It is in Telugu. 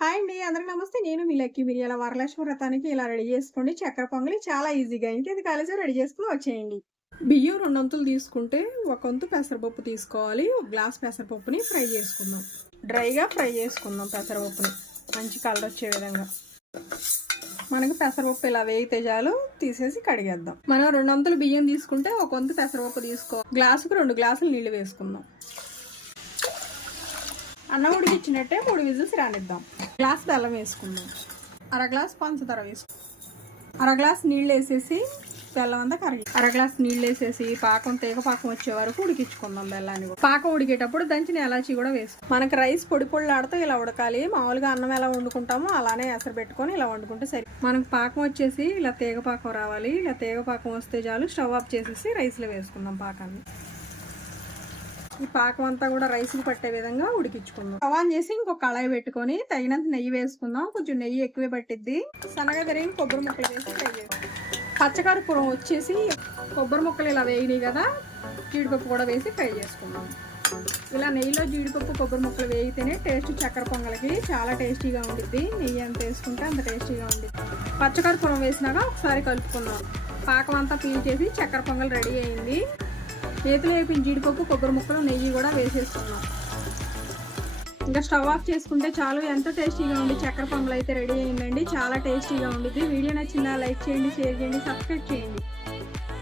హాయ్ అండి. అందరికి నమస్తే. నేను మీ లక్కీ మిరియాల వరలక్ష్మి వ్రతానికి ఇలా రెడీ చేసుకోండి. చక్కెర పొంగలి చాలా ఈజీగా ఇంకేది కాలేజీ రెడీ చేసుకుని వచ్చేయండి. బియ్యం 2 వంతులు తీసుకుంటే ఒక వంతు పెసరపప్పు తీసుకోవాలి. ఒక గ్లాస్ పెసరపప్పుని ఫ్రై చేసుకుందాం. డ్రైగా ఫ్రై చేసుకుందాం పెసరపప్పుని మంచి కలర్ వచ్చే విధంగా. మనకి పెసరపప్పు ఇలా వేగితే చాలు తీసేసి కడిగేద్దాం. మనం 2 వంతులు బియ్యం తీసుకుంటే ఒక వంతు పెసరపప్పు గ్లాసుకు 2 గ్లాసులు నీళ్లు వేసుకుందాం. అన్నం ఉడికిచ్చినట్టే 3 విజిల్స్ రానిద్దాం. గ్లాస్ బెల్లం వేసుకుందాం. అర గ్లాస్ పంచదార వేసుకుందాం. అర గ్లాస్ నీళ్ళు వేసేసి బెల్లం అంతా అర గ్లాస్ నీళ్ళు వేసేసి తీగ పాకం వచ్చే వరకు ఉడికించుకుందాం. బెల్లాన్ని పాకం ఉడికేటప్పుడు దంచిన ఎలాచి కూడా వేసుకుందాం. మనకి రైస్ పొడి పొడిలాడుతూ ఇలా ఉడకాలి. మామూలుగా అన్నం ఎలా వండుకుంటామో అలానే ఎసరు పెట్టుకొని ఇలా వండుకుంటే సరి. మనకు పాకం వచ్చేసి ఇలా తీగ పాకం రావాలి. ఇలా తీగ పాకం వస్తే చాలు స్టవ్ ఆఫ్ చేసేసి రైస్లో వేసుకుందాం పాకాన్ని. ఈ పాకం అంతా కూడా రైస్కి పట్టే విధంగా ఉడికించుకుందాం. స్టవ్ ఆన్ చేసి ఇంకొక కళాయి పెట్టుకొని తగినంత నెయ్యి వేసుకుందాం. కొంచెం నెయ్యి ఎక్కువే పట్టిద్ది. సన్నగా తరిగిన కొబ్బరి ముక్కలు వేసి ఫ్రై చేస్తాం. పచ్చకర్పూరం వచ్చేసి కొబ్బరి ముక్కలు ఇలా వేగినాయి కదా, జీడిపప్పు కూడా వేసి ఫ్రై చేసుకుందాం. ఇలా నెయ్యిలో జీడిపప్పు కొబ్బరి ముక్కలు వేగితేనే టేస్ట్ చక్కెర పొంగలికి చాలా టేస్టీగా ఉండిద్ది. నెయ్యి ఎంత వేసుకుంటే అంత టేస్టీగా ఉండిద్ది. పచ్చకర్పూరం వేసినాక ఒకసారి కలుపుకుందాం. పాకం అంతా పీల్చేసి చక్కెర పొంగల్ రెడీ అయింది. చేతిలో వేపిన జీడిపప్పు కొబ్బరి ముక్కలు నెయ్యి కూడా వేసేసుకున్నాం. ఇంకా స్టవ్ ఆఫ్ చేసుకుంటే చాలు. ఎంతో టేస్టీగా ఉండి చక్కెర పొంగల్ అయితే రెడీ అయిందండి. చాలా టేస్టీగా ఉండిద్ది. వీడియో నచ్చిందా? లైక్ చేయండి, షేర్ చేయండి, సబ్స్క్రైబ్ చేయండి.